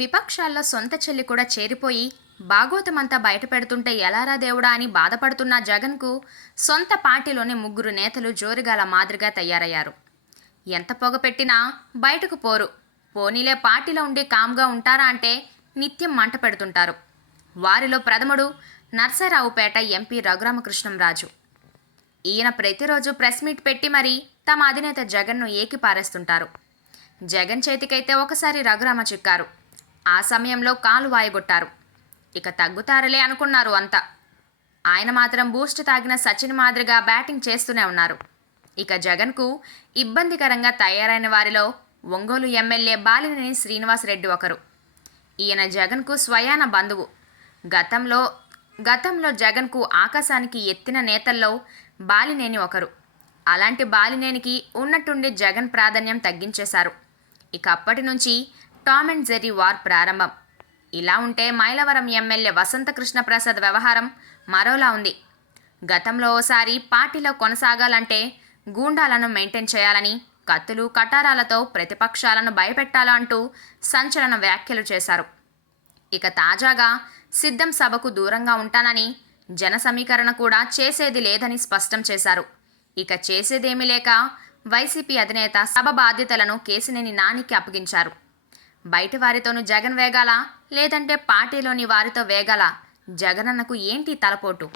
విపక్షాల్లో సొంత చెల్లి కూడా చేరిపోయి భాగోతమంతా బయటపెడుతుంటే ఎలారా దేవుడా అని బాధపడుతున్న జగన్కు సొంత పార్టీలోని ముగ్గురు నేతలు జోరుగాల మాదిరిగా తయారయ్యారు. ఎంత పొగ పెట్టినా బయటకు పోరు. పోనీలే పార్టీలో ఉండి కామ్గా ఉంటారా అంటే నిత్యం మంట పెడుతుంటారు. వారిలో ప్రథముడు నర్సరావుపేట ఎంపీ రఘురామకృష్ణంరాజు. ఈయన ప్రతిరోజు ప్రెస్ మీట్ పెట్టి మరీ తమ అధినేత జగన్ను ఏకి పారేస్తుంటారు జగన్ చేతికైతే ఒకసారి రఘురామ చిక్కారు. ఆ సమయంలో కాలు వాయగొట్టారు. ఇక తగ్గుతారలే అనుకున్నారు అంతా. ఆయన మాత్రం బూస్ట్ తాగిన సచిన్ మాదిరిగా బ్యాటింగ్ చేస్తూనే ఉన్నారు. ఇక జగన్కు ఇబ్బందికరంగా తయారైన వారిలో ఒంగోలు ఎమ్మెల్యే బాలినేని శ్రీనివాసరెడ్డి ఒకరు. ఈయన జగన్కు స్వయాన బంధువు. గతంలో గతంలో జగన్కు ఆకాశానికి ఎత్తిన నేతల్లో బాలినేని ఒకరు. అలాంటి బాలినేనికి ఉన్నట్టుండి జగన్ ప్రాధాన్యం తగ్గించేశారు. ఇక అప్పటి నుంచి టామ్ అండ్ జెర్రీ వార్ ప్రారంభం. ఇలా ఉంటే మైలవరం ఎమ్మెల్యే వసంతకృష్ణ ప్రసాద్ వ్యవహారం మరోలా ఉంది. గతంలో ఓసారి పార్టీలో కొనసాగాలంటే గూండాలను మెయింటైన్ చేయాలని కత్తులు కటారాలతో ప్రతిపక్షాలను భయపెట్టాలంటూ సంచలన వ్యాఖ్యలు చేశారు. ఇక తాజాగా సిద్ధం సభకు దూరంగా ఉంటానని జన సమీకరణ కూడా చేసేది లేదని స్పష్టం చేశారు. ఇక చేసేదేమీ లేక వైసీపీ అధినేత సభ బాధ్యతలను కేసినేని నానికి అప్పగించారు. బయటి వారితోనూ జగన్ వేగాల? లేదంటే పార్టీలోని వారితో వేగాల? జగనన్నకు ఏంటి తలపోటు?